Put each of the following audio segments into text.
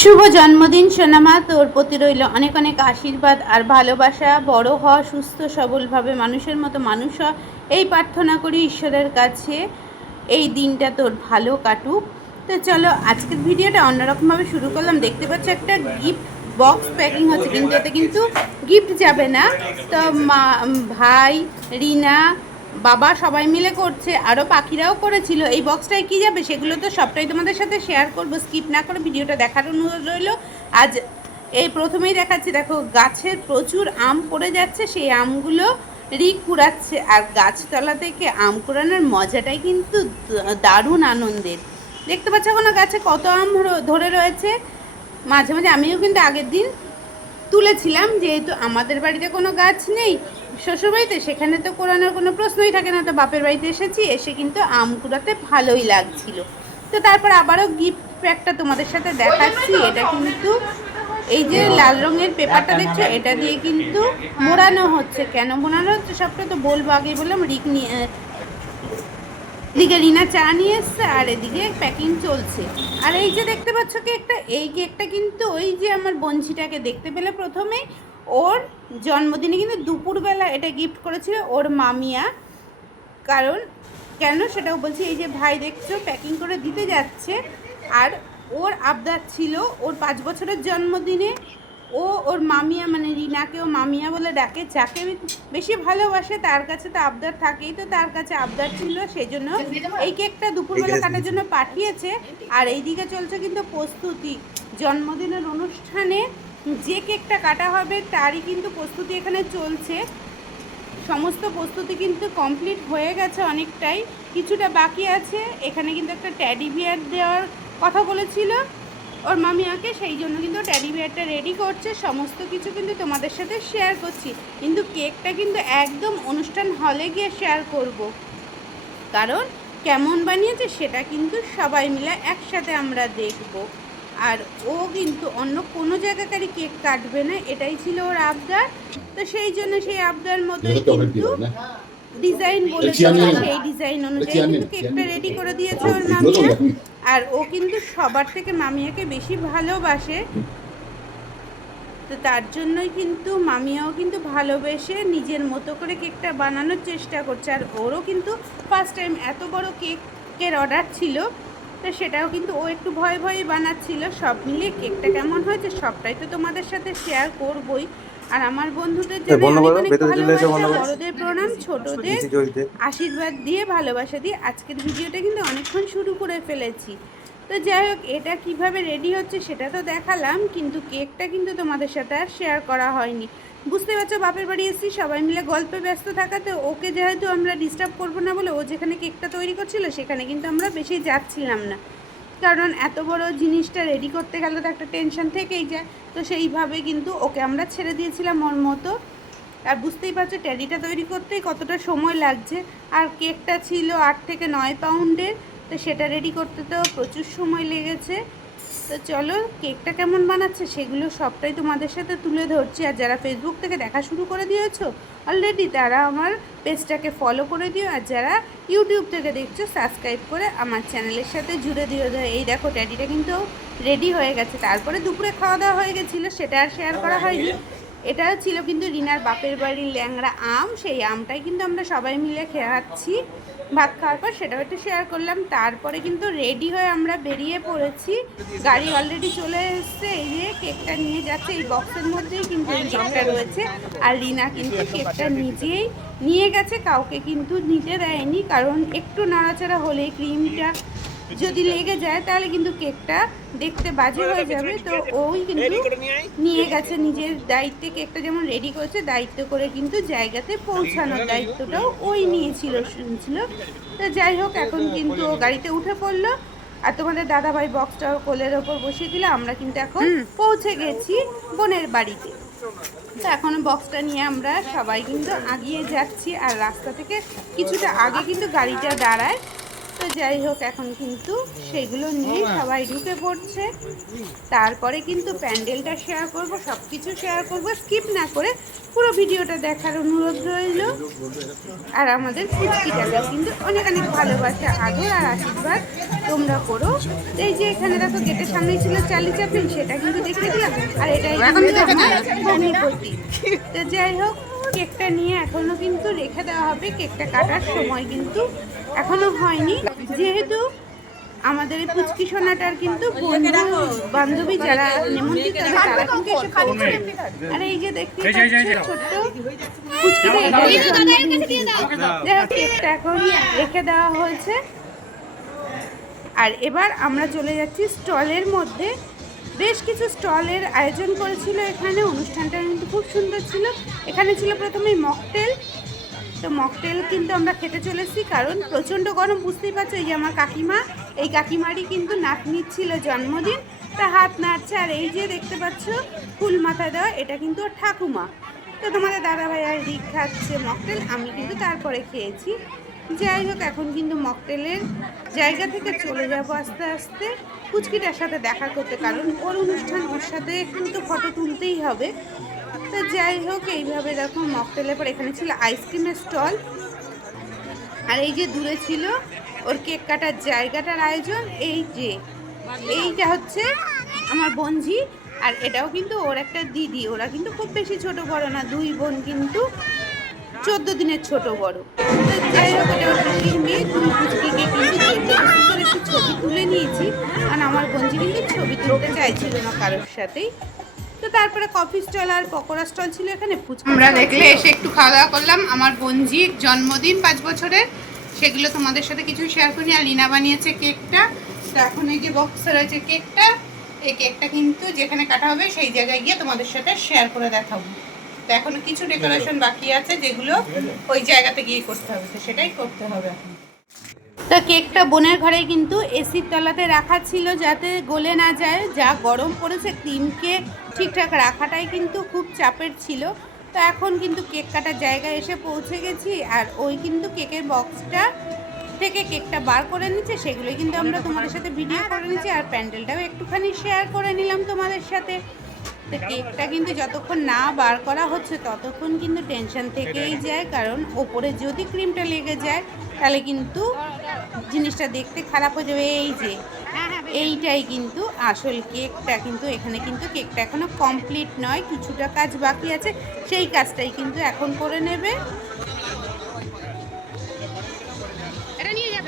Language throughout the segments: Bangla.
শুভ জন্মদিন, সোনামা। তোর প্রতি রইল অনেক অনেক আশীর্বাদ আর ভালোবাসা। বড় হ সুস্থ, সবলভাবে মানুষের মতো মানুষ হ এই প্রার্থনা করি ঈশ্বরের কাছে এই দিনটা তোর ভালো কাটুক। তো চলো, আজকের ভিডিওটা অন্যরকমভাবে শুরু করলাম। দেখতে পাচ্ছ একটা গিফট বক্স প্যাকিং হচ্ছে, কিন্তু এতে কিন্তু গিফট যাবে না। তো মা ভাই, রিনা বাবা সবাই মিলে করছে আরও পাখিরাও করেছিল। এই বক্সটায় কি যাবে সেগুলো তো সবটাই তোমাদের সাথে শেয়ার করব। স্কিপ না করে ভিডিওটা দেখার অনুরোধ রইল। আজ এই প্রথমেই দেখাচ্ছি, দেখো গাছের প্রচুর আম পড়ে যাচ্ছে, সেই আমগুলো রিক কুড়াচ্ছে। আর গাছতলা থেকে আম কুড়ানোর মজাটাই কিন্তু দারুণ আনন্দের। দেখতে পাচ্ছ কোনো গাছে কত আম ধরে রয়েছে। মাঝে মাঝে আমিও কিন্তু আগের দিন তুলেছিলাম, যেহেতু আমাদের বাড়িতে কোনো গাছ নেই। শ্বশুরবাড়িতে সেখানে তো কোরানোর কোনো প্রশ্নই থাকে না তো বাপের বাড়িতে এসেছি এসে কিন্তু আম কুড়াতে ভালোই লাগছিল। তো তারপর আবারও গিফট প্যাকটা তোমাদের সাথে দেখাচ্ছি এটা কিন্তু এই যে লাল রঙের পেপারটা দেখছ এটা দিয়ে কিন্তু মোড়ানো হচ্ছে। কেন মোড়ানো হচ্ছে? সবটা তো বলব আগে বললাম রিক নিয়ে এদিকে রিনা চা নিয়ে এসছে আর এদিকে প্যাকিং চলছে। আর এই যে দেখতে পাচ্ছ কেকটা এই কেকটা কিন্তু ওই যে আমার বঞ্চিটাকে দেখতে পেলে প্রথমে ওর জন্মদিনে কিন্তু দুপুরবেলা এটা গিফট করেছিল ওর মামিয়া। কারণ কেন সেটাও বলছি এই যে ভাই দেখছ প্যাকিং করে দিতে যাচ্ছে। আর ওর আবদার ছিল ওর পাঁচ বছরের জন্মদিনে ও ওর মামিয়া মানে রিনাকেও মামিয়া বলে ডাকে যাকে বেশি ভালোবাসে তার কাছে তো আবদার থাকেই তো তার কাছে আবদার ছিল সেই জন্য এই কেকটা দুপুরবেলা কাটার জন্য পাঠিয়েছে। আর এইদিকে চলছে কিন্তু প্রস্তুতি। জন্মদিনের অনুষ্ঠানে যে কেকটা কাটা হবে তারই কিন্তু প্রস্তুতি এখানে চলছে। সমস্ত প্রস্তুতি কিন্তু কমপ্লিট হয়ে গেছে অনেকটাই। কিছুটা বাকি আছে। এখানে কিন্তু একটা ট্যাডি বিয়ার দেওয়ার কথা বলেছিল ওর মামি মামিয়াকে। সেই জন্য কিন্তু ট্যাডি বিয়ারটা রেডি করছে। সমস্ত কিছু কিন্তু তোমাদের সাথে শেয়ার করছি। কিন্তু কেকটা কিন্তু একদম অনুষ্ঠান হলে গিয়ে শেয়ার করব। কারণ কেমন বানিয়েছে সেটা কিন্তু সবাই মিলে একসাথে আমরা দেখব। আর ও কিন্তু অন্য কোনো জায়গাকারই কেক কাটবে না এটাই ছিল ওর আবদার। তো সেই জন্য সেই আবদার মতো এটা তো অনেক কিন্তু ডিজাইন আমি। সেই ডিজাইন অনুযায়ী কিন্তু কেকটা রেডি করে দিয়েছে ওর মামিয়া। আর ও কিন্তু সবার থেকে মামিয়াকে বেশি ভালোবাসে। তো তার জন্যই কিন্তু মামিয়াও কিন্তু ভালোবেসে নিজের মতো করে কেকটা বানানোর চেষ্টা করছে। আর ওরও কিন্তু ফার্স্ট টাইম এত বড় কেকের অর্ডার ছিল। তো সেটাও কিন্তু ও একটু ভয়ে ভয়ে বানাচ্ছিল। সব মিলিয়ে কেকটা কেমন হয়েছে সবটাই তো তোমাদের সাথে শেয়ার করবই। আর আমার বন্ধুদের জন্য অনেক অনেক ভালোবাসা বড়দের প্রণাম ছোটদের আশীর্বাদ দিয়ে ভালোবাসা দিয়ে আজকের ভিডিওটা কিন্তু অনেকক্ষণ শুরু করে ফেলেছি। তো যাই হোক এটা কীভাবে রেডি হচ্ছে সেটা তো দেখালাম কিন্তু কেকটা কিন্তু তোমাদের সাথে আর শেয়ার করা হয়নি। বুঝতে পারছ, বাপের বাড়ি এসেছি, সবাই মিলে গল্পে ব্যস্ত থাকাতে ওকে যেহেতু আমরা ডিস্টার্ব করব না বলে, ও যেখানে কেকটা তৈরি করছিল, সেখানে কিন্তু আমরা বেশি যাচ্ছিলাম না। কারণ এত বড় জিনিসটা রেডি করতে গেলে তো একটা টেনশন থেকেই যায়। তো সেইভাবে কিন্তু ওকে আমরা ছেড়ে দিয়েছিলাম ওর মতো। আর বুঝতেই পারছ ট্যাডিটা তৈরি করতেই কতটা সময় লাগছে। আর কেকটা ছিল আট থেকে নয় পাউন্ডের তো সেটা রেডি করতে তো প্রচুর সময় লেগেছে। তো চলো কেকটা কেমন বানাচ্ছে সেগুলো সবটাই তোমাদের সাথে তুলে ধরছি। আর যারা ফেসবুক থেকে দেখা শুরু করে দিয়েছ অলরেডি তারা আমার পেজটাকে ফলো করে দিও। আর যারা ইউটিউব থেকে দেখছ সাবস্ক্রাইব করে আমার চ্যানেলের সাথে জুড়ে দিও। এই দেখো ট্যাডিটা কিন্তু রেডি হয়ে গেছে। তারপরে দুপুরে খাওয়া দাওয়া হয়ে গেছিল সেটা আর শেয়ার করা হয়নি। এটা ছিল কিন্তু রিনার বাপের বাড়ির ল্যাংড়া আম। সেই আমটাই কিন্তু আমরা সবাই মিলে খাচ্ছি ভাত খাওয়ার পর সেটাও একটু শেয়ার করলাম। তারপরে কিন্তু রেডি হয়ে আমরা বেরিয়ে পড়েছি। গাড়ি অলরেডি চলে এসছে, এই যে কেকটা নিয়ে যাচ্ছে। এই বক্সের মধ্যেই কিন্তু এই কেকটা রয়েছে। আর রিনা কিন্তু কেকটা নিজেই নিয়ে গেছে। কাউকে কিন্তু নিতে দেয়নি। কারণ একটু নাড়াচাড়া হলে ক্রিমটা যদি লেগে যায় তাহলে কিন্তু কেকটা দেখতে বাজে হয়ে যাবে। তো ওই কিন্তু নিয়ে গেছে নিজের দায়িত্বে। কেকটা যেমন রেডি করেছে দায়িত্ব করে কিন্তু জায়গাতে পৌঁছানোর দায়িত্বটাও ওই নিয়েছিল শুনছিল। তো যাই হোক এখন কিন্তু ও গাড়িতে উঠে পড়ল। আর তোমাদের দাদাভাই বক্সটা কোলের ওপর বসিয়ে দিলে। আমরা কিন্তু এখন পৌঁছে গেছি বোনের বাড়িতে। তো এখন বক্সটা নিয়ে আমরা সবাই কিন্তু আগিয়ে যাচ্ছি। আর রাস্তা থেকে কিছুটা আগে কিন্তু গাড়িটা দাঁড়ায়। তো যাই হোক এখন কিন্তু সেগুলো নিয়ে সবাই ঢুকে পড়ছে। তারপরে কিন্তু প্যান্ডেলটা শেয়ার করব সব কিছু শেয়ার করব। স্কিপ না করে পুরো ভিডিওটা দেখার অনুরোধ রইল। আর আমাদের ফুচকিটাকে কিন্তু অনেক অনেক ভালোবাসা আদর আর আশীর্বাদ তোমরা করো। এই যে এখানে দেখো গেটের সামনে ছিল চালি চাপড়ি সেটা কিন্তু দেখে দিলাম। আর এটাই যাই হোক কেকটা নিয়ে এখনও কিন্তু রেখে দেওয়া হবে। কেকটা কাটার সময় কিন্তু এখনও হয়নি। যেহেতু আমাদের এই পুচকি সোনাটার কিন্তু বন্ধু বান্ধবী যারা নিমন্ত্রিত তারা কিন্তু এসে পৌঁছে আর এই যে দেখতে। ছোট্ট কেকটা এখন রেখে দেওয়া হয়েছে। আর এবার আমরা চলে যাচ্ছি স্টলের মধ্যে। বেশ কিছু স্টলের আয়োজন করেছিল এখানে। অনুষ্ঠানটা কিন্তু খুব সুন্দর ছিল। এখানে ছিল প্রথমেই মকটেল। তো মকটেল কিন্তু আমরা খেতে চলেছি কারণ প্রচণ্ড গরম, বুঝতেই পারছ, এই যে আমার কাকিমা, এই কাকিমারই কিন্তু নাতনির ছিল জন্মদিন। তা হাত নাড়ছে, আর এই যে দেখতে পাচ্ছ, ফুল মাথা দেওয়া, এটা কিন্তু ঠাকুমা। তো তোমাদের দাদা ভাই আর রিক খাচ্ছে মকটেল, আমি কিন্তু তারপরে খেয়েছি। যাই হোক, এখন কিন্তু মকটেলের জায়গা থেকে চলে যাব আস্তে আস্তে। পুচকিটার সাথে দেখা করতে, কারণ ওর অনুষ্ঠান ওর সাথে একটু তো ফটো তুলতেই হবে। তো যাই হোক, এইভাবে দেখো মকটেলের পর এখানে ছিল আইসক্রিমের স্টল। আর এই যে দূরে ছিল ওর কেক কাটার জায়গাটার আয়োজন, এই যে, এইটা হচ্ছে আমার বোনজি আর এটাও কিন্তু ওর একটা দিদি, ওরা কিন্তু খুব বেশি ছোট বড় না, দুই বোন কিন্তু চোদ্দ দিনের ছোট বড়। তুলে নিয়েছি কারণ আমার বোনজি কিন্তু ছবি তুলতে চাইছিল না কারোর সাথেই তো তারপরে কফি স্টল আর পকোড়া স্টল ছিল এখানে আমরা দেখলে এসে একটু খাওয়া দাওয়া করলাম। আমার বোনজির জন্মদিন পাঁচ বছরের, সেগুলো তোমাদের সাথে কিছু শেয়ার করি আর লিনা বানিয়েছে কেকটা। তো এখন এই যে বক্স রয়েছে কেকটা, এই কেকটা কিন্তু যেখানে কাটা হবে সেই জায়গায় গিয়ে তোমাদের সাথে শেয়ার করে দেখাবো। তো এখনও কিছু ডেকোরেশন বাকি আছে যেগুলো ওই জায়গাতে গিয়ে করতে হবে তো সেটাই করতে হবে এখন। তো কেকটা বোনের ঘরে কিন্তু এসির তলাতে রাখা ছিল যাতে গলে না যায় যা গরম পড়েছে ক্রিম কেক ঠিকঠাক রাখাটাই কিন্তু খুব চাপের ছিল। তো এখন কিন্তু কেক কাটার জায়গায় এসে পৌঁছে গেছি আর ওই কিন্তু কেকের বক্সটা থেকে কেকটা বার করে নিচ্ছে সেগুলোই কিন্তু আমরা তোমাদের সাথে ভিডিও করে নিচ্ছি আর প্যান্ডেলটাও একটুখানি শেয়ার করে নিলাম তোমাদের সাথে। তো কেকটা কিন্তু যতক্ষণ না বার করা হচ্ছে ততক্ষণ কিন্তু টেনশন থেকেই যায়। কারণ ওপরে যদি ক্রিমটা লেগে যায় তাহলে কিন্তু জিনিসটা দেখতে খারাপ হয়ে যাবে। এই যে এইটাই কিন্তু আসল কেকটা কিন্তু এখানে কিন্তু কেকটা এখনও কমপ্লিট নয় কিছুটা কাজ বাকি আছে। সেই কাজটাই কিন্তু এখন করে নেবে।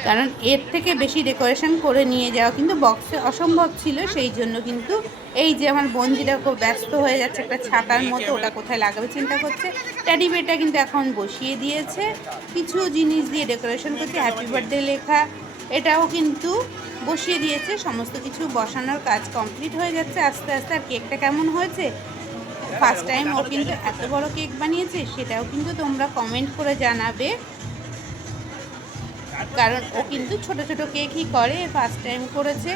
কারণ এর থেকে বেশি ডেকোরেশন করে নিয়ে যাওয়া কিন্তু বক্সে অসম্ভব ছিল, সেই জন্য কিন্তু এই যে আমার বঞ্জিটা খুব ব্যস্ত হয়ে যাচ্ছে একটা ছাতার মতো, ওটা কোথায় লাগাবে চিন্তা করছে। ট্যাডি বেটা কিন্তু এখন বসিয়ে দিয়েছে। কিছু জিনিস দিয়ে ডেকোরেশন করছে হ্যাপি বার্থডে লেখা, এটাও কিন্তু বসিয়ে দিয়েছে। সমস্ত কিছু বসানোর কাজ কমপ্লিট হয়ে যাচ্ছে। আস্তে আস্তে আর কেকটা কেমন হয়েছে? ফার্স্ট টাইম ও কিন্তু এত বড় কেক বানিয়েছে, সেটাও কিন্তু তোমরা কমেন্ট করে জানাবে। কারণ ও কিন্তু ছোট ছোট কেকই করে ফার্স্ট টাইম করেছে,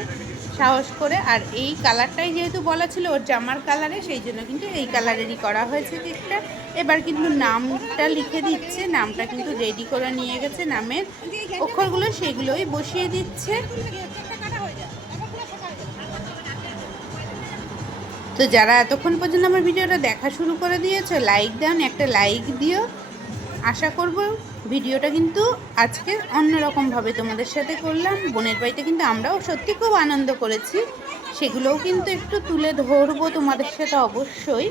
সাহস করে। আর এই কালারটাই যেহেতু বলা ছিল ওর জামার কালারে সেই জন্য কিন্তু এই কালারেরই করা হয়েছে কেকটা এবার কিন্তু নামটা লিখে দিচ্ছে, নামটা কিন্তু রেডি করে নিয়ে গেছে নামের। অক্ষরগুলো সেগুলোই বসিয়ে দিচ্ছে। তো যারা এতক্ষণ পর্যন্ত আমার ভিডিওটা দেখা শুরু করে দিয়েছ লাইক দেন, একটা লাইক দিও। আশা করব ভিডিওটা কিন্তু আজকে অন্যরকমভাবে তোমাদের সাথে করলাম। বোনের বাড়িতে কিন্তু আমরাও সত্যি খুব আনন্দ করেছি। সেগুলোও কিন্তু একটু তুলে ধরবো তোমাদের সাথে অবশ্যই।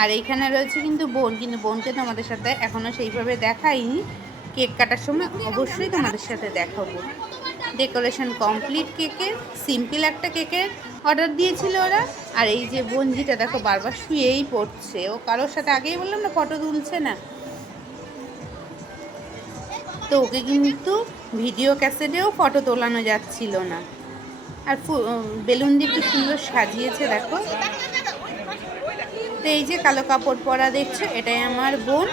আর এইখানে রয়েছে কিন্তু বোন কিন্তু বোনকে তোমাদের সাথে এখনও সেইভাবে দেখাইনি। কেক কাটার সময় অবশ্যই তোমাদের সাথে দেখাবো। ডেকোরেশন কমপ্লিট কেকের সিম্পল একটা কেকের। অর্ডার দিয়েছিল ওরা। আর এই যে বঞ্জিটা দেখো, বারবার শুয়েই পড়ছে। ও কারোর সাথে আগেই বললাম না, ফটো তুলছে না। তো ওকে কিন্তু ভিডিও ক্যাসেটেও ফটো তোলানো যাচ্ছিল না। আর বেলুন দিয়ে কি সুন্দর সাজিয়েছে, দেখো। তো এই যে কালো কাপড় পরা দেখছ, এটাই আমার বোন।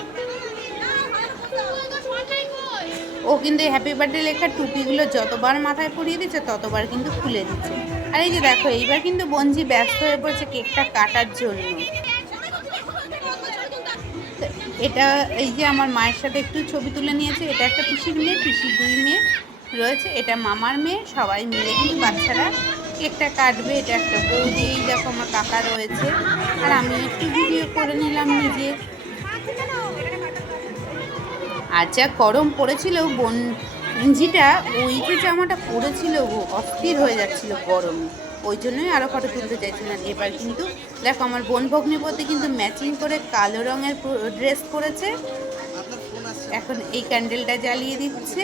ও কিন্তু হ্যাপি বার্থডে লেখা টুপিগুলো যতবার মাথায় পরিয়ে দিচ্ছে ততবার কিন্তু খুলে দিচ্ছে। আর এই যে দেখো, এইবার কিন্তু বঞ্জি ব্যস্ত হয়ে পড়েছে কেকটা কাটার জন্য। এটা এই যে আমার মায়ের সাথে একটু ছবি তুলে নিয়েছে। এটা একটা পিসির মেয়ে, পিসির দুই মেয়ে রয়েছে। এটা মামার মেয়ে, সবাই মিলে কিন্তু বাচ্চারা কেকটা কাটবে। এটা একটা বৌদি, এই দেখো আমার কাকা রয়েছে। আর আমি একটু ভিডিও করে নিলাম নিজে। আর যা গরম পড়েছিল, বোন ইঞ্জিটা ওই যে জামাটা পড়েছিল ও অস্থির হয়ে যাচ্ছিল গরমে। ওই জন্যই আরও ফটো তুলতে চাইছিলাম। এবার কিন্তু, দেখো আমার বোন ভগ্নিপতি কিন্তু ম্যাচিং করে কালো রঙের ড্রেস পরেছে। এখন এই ক্যান্ডেলটা জ্বালিয়ে দিচ্ছে।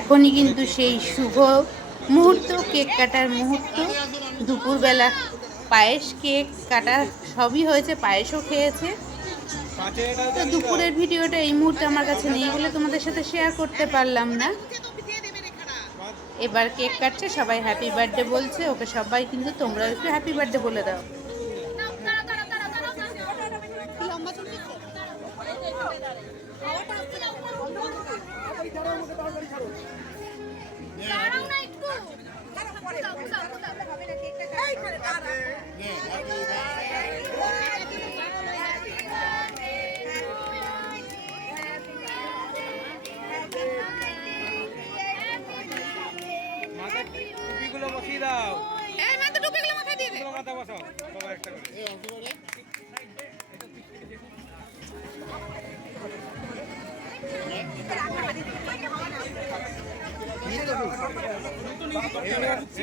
এখনই কিন্তু সেই শুভ মুহূর্ত কেক কাটার মুহূর্ত। দুপুরবেলা পায়েস কেক কাটা সবই হয়েছে, পায়েসও খেয়েছে। তো দুপুরের ভিডিওটা এই মুহূর্তে আমার কাছে নেই বলে তোমাদের সাথে শেয়ার করতে পারলাম না এবার কেক কাটছে সবাই হ্যাপি বার্থডে বলছে ওকে সবাই কিন্তু তোমরা একটু হ্যাপি বার্থডে বলে দাও দাঁড়াও না একটু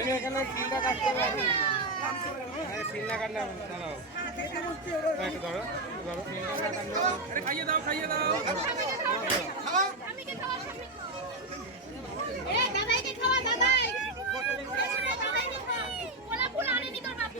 এখানে পিনটা কাটতে হ্যাঁ কাটলে দাঁড়াও খাইয়ে দাও খাইয়ে দাও খাওয়া, দাদাই। দাদাইকে খাওয়া। গোলাপ ফুল আনেনি তোর বাপু।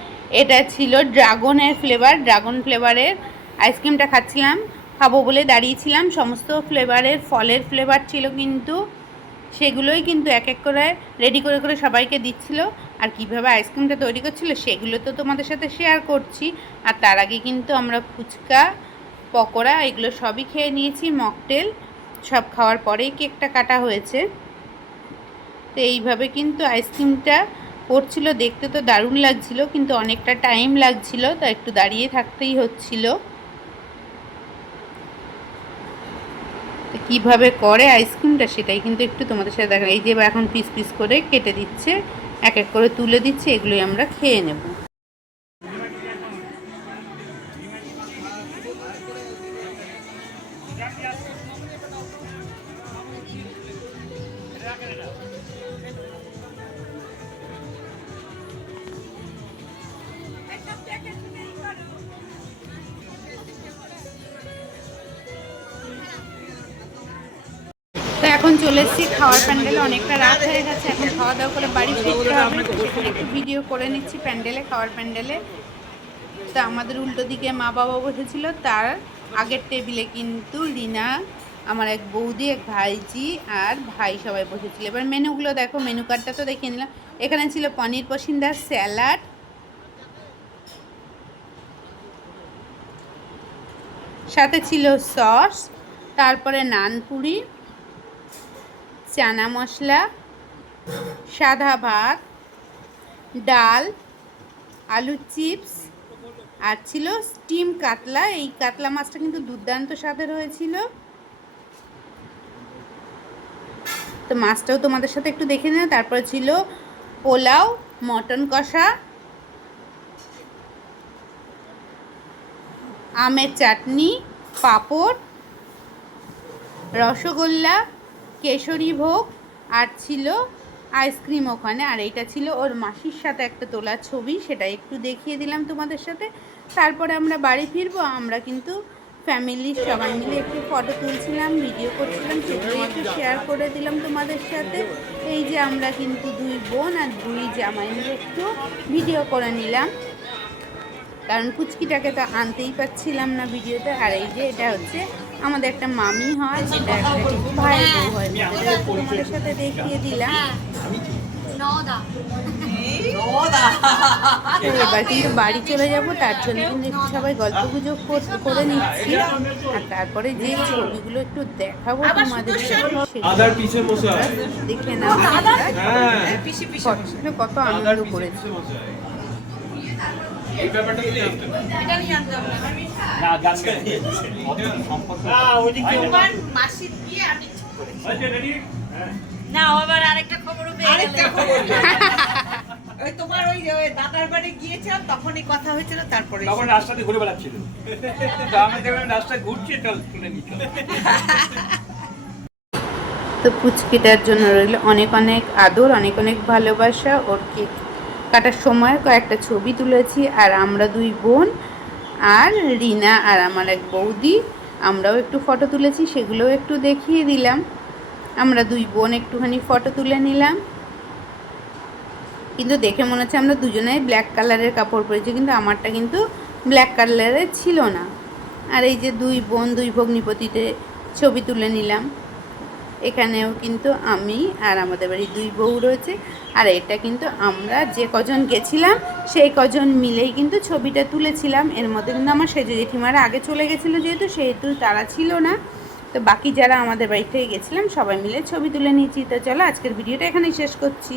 এটা ছিল ড্রাগনের ফ্লেভার ড্রাগন ফ্লেভারের আইসক্রিমটা খাচ্ছিলাম, খাব বলে দাঁড়িয়েছিলাম। সমস্ত ফ্লেভারের ফলের ফ্লেভার ছিল কিন্তু, সেগুলোই কিন্তু এক এক করে রেডি করে করে সবাইকে দিচ্ছিল। আর কীভাবে আইসক্রিমটা তৈরি করছিল, সেগুলো তো তোমাদের সাথে শেয়ার করছি। আর তার আগে কিন্তু আমরা ফুচকা, পকোড়া এগুলো সবই খেয়ে নিয়েছি মকটেল সব খাওয়ার পরেই কেকটা কাটা হয়েছে। তো এইভাবে কিন্তু আইসক্রিমটা করছিল দেখতে তো দারুণ লাগছিল, কিন্তু অনেকটা টাইম লাগছিল, তো একটু দাঁড়িয়ে থাকতেই হচ্ছিল। কীভাবে করে আইসক্রিমটা সেটাই কিন্তু একটু তোমাদের সাথে দেখা এই যে এখন পিস পিস করে কেটে দিচ্ছে, এক এক করে তুলে দিচ্ছে, এগুলোই আমরা খেয়ে নেব। অনেকটা রাত হয়ে গেছে, এখন খাওয়া দাওয়া করে বাড়ি ফিরতে হবে। একটু ভিডিও করে নিচ্ছি প্যান্ডেলে, খাওয়ার প্যান্ডেলে। তো আমাদের উল্টো দিকে মা বাবা বসেছিল, তার আগের টেবিলে কিন্তু রিনা, আমার এক বৌদি, এক ভাইজি আর ভাই সবাই বসেছিল। এবার মেনুগুলো দেখো, মেনু কার্ডটা তো দেখিয়ে নিলাম। এখানে ছিল পনির পসিন্দার স্যালাড। সাথে ছিল সস, তারপরে নানপুরি। চানা মশলা, সাদা ভাত, ডাল, আলু চিপস, আর ছিল স্টিম কাতলা। এই কাতলা মাছটা কিন্তু দুর্দান্ত স্বাদের হয়েছিল। তো মাছটাও তোমাদের সাথে একটু দেখে নিলাম। তারপরে ছিল পোলাও, মটন কষা, আমের চাটনি, পাঁপড়, রসগোল্লা কেশরী ভোগ আর ছিল আইসক্রিম ওখানে। আর এইটা ছিল ওর মাসির সাথে একটা তোলা ছবি, সেটা একটু দেখিয়ে দিলাম তোমাদের সাথে। তারপরে আমরা বাড়ি ফিরবো, আমরা কিন্তু ফ্যামিলির সবাই মিলে একটু ফটো তুলছিলাম ভিডিও করছিলাম সেগুলো একটু শেয়ার করে দিলাম তোমাদের সাথে। এই যে আমরা কিন্তু দুই বোন আর দুই জামাই মিলে একটু ভিডিও করে নিলাম। কারণ কুচকিটাকে তো আনতেই পারছিলাম না ভিডিওতে আর এই যে এটা হচ্ছে আমাদের একটা মামি হয় এটা একটা ভাইয়ের বউ হয় তোমাদের সাথে দেখিয়ে দিলাম। এবার কিন্তু বাড়ি চলে যাব তার জন্য কিন্তু একটু সবাই গল্প গুজব করে নিচ্ছি। আর তারপরে যে ছবিগুলো একটু দেখাবো তোমাদের আদার পিছে মশাই দেখে নাও। হ্যাঁ। কত আনন্দ করেছি। এই ব্যাপারটা তুমি জানতে পারো। তোমার মাসির বিয়ে আমি ঠিক করেছি। না আবার আরেকটা খবরও পেয়ে আরেকটা খবর ওই তোমার ওই ওই দাদার বাড়ি গিয়েছিলাম তখনই কথা হয়েছিল তারপরে তখন রাস্তাতে ঘুরে বেড়াচ্ছিল। তো আমি দেখলাম রাস্তায় ঘুরছে চল তুলে নিচ্ছ তো পুচকিটার জন্য রইল অনেক অনেক আদর অনেক অনেক ভালোবাসা ওর কেক কাটার সময় কয়েকটা ছবি তুলেছি, আর আমরা দুই বোন আর রিনা আর আমার এক বৌদি, আমরাও একটু ফটো তুলেছি, সেগুলোও একটু দেখিয়ে দিলাম। আমরা দুই বোন একটুখানি ফটো তুলে নিলাম। কিন্তু দেখে মনে হচ্ছে আমরা দুজনেই ব্ল্যাক কালারের কাপড় পরেছি, কিন্তু আমারটা কিন্তু ব্ল্যাক কালারের ছিল না। আর এই যে দুই বোন, দুই ভগ্নিপতিতে ছবি তুলে নিলাম। এখানেও কিন্তু আমি আর আমাদের বাড়ির দুই বউ রয়েছে। আর এটা কিন্তু আমরা যে কজন গেছিলাম, সেই কজন মিলেই কিন্তু ছবিটা তুলেছিলাম। এর মধ্যে কিন্তু আমার সেজে জেঠিমারা আগে চলে গেছিল যেহেতু, সেহেতু তারা ছিল না। তো বাকি যারা আমাদের বাড়ি থেকে গেছিলাম, সবাই মিলে ছবি তুলে নিয়েছি। তো চলো আজকের ভিডিওটা এখানেই শেষ করছি।